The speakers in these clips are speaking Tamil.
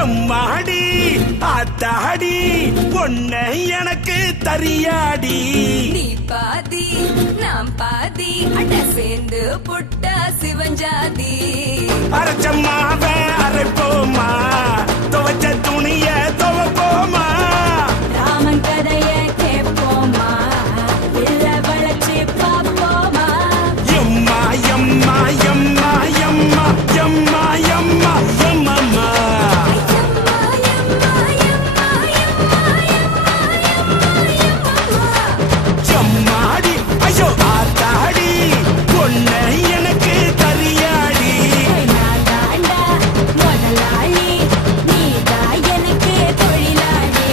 எம்மாடி ஆத்தாடி பொண்ணை எனக்கு தரியாடி. நீ பாதி நாம் பாதி அட சேர்ந்து புட்டா சிவஞ்சாதி. அரைச்சம்மாவ அரைப்போமா துவச்ச துணிய துவப்போமா. ராமன் கதைய கேட்போமா இல்ல வளர்ச்சி பாப்போமா. எம்மா எம்மா எம்மா எம்மா எம்மா எம்மா எம்மம்மா. எம்மாடி ஐயோ ஆத்தாடி பொண்ணை எனக்கு தரியாடி. முதலாளி நீதான் எனக்கு தொழிலாளி.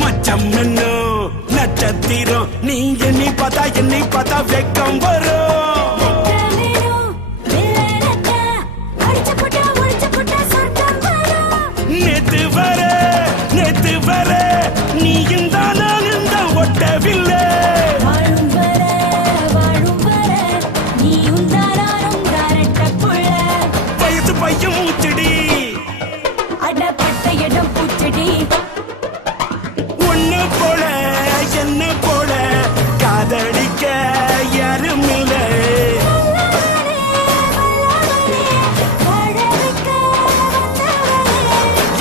மச்சம் என்ன நட்சத்திரம் நீ என்னை பார்த்தா வெக்கம் வரும். நேத்து வர நீ இந்த நான் இந்த ஒட்டவில்லை. வயசு பையன் மூச்சடி அடப்பட்ட இடம் பூச்சடி. ஒன்னு போல என்ன போல காதலிக்க யாரும் இல்லை.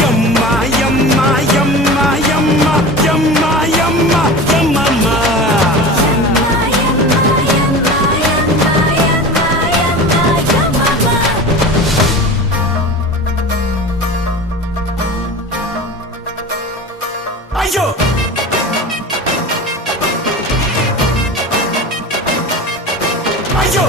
எம்மா எம்மா எம்மா எம்மா எம்மா எம்மா எம்மம்மா. ஐயோ ஐயோ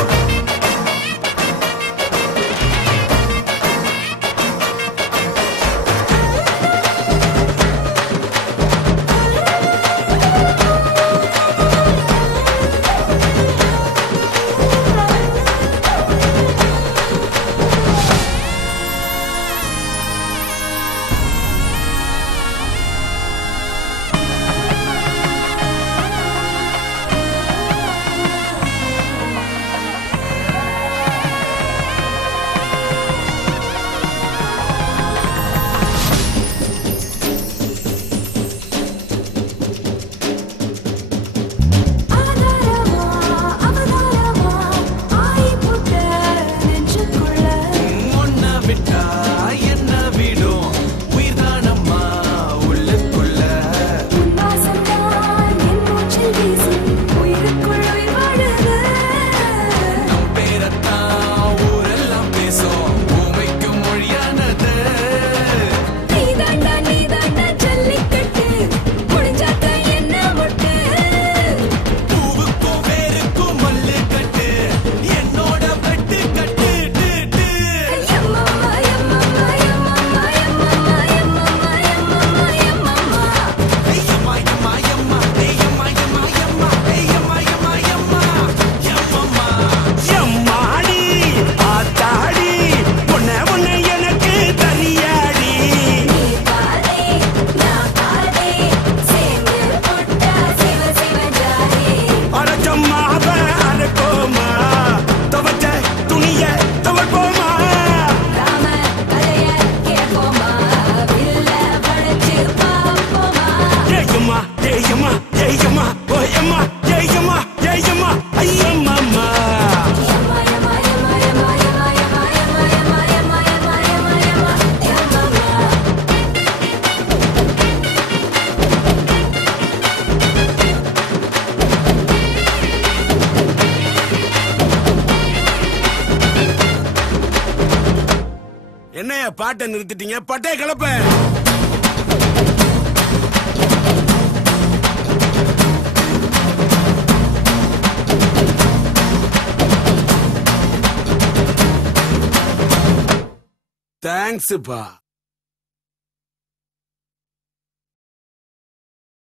எம்மா ஏயம்மா ஏயம்மா ஓ எம்மா ஏயம்மா ஏயம்மா ஐயம்மா என்னையா பாட்டை நிறுத்திட்டீங்க? பட்டே கிளப்ப. தேங்க்ஸ்ப்பா.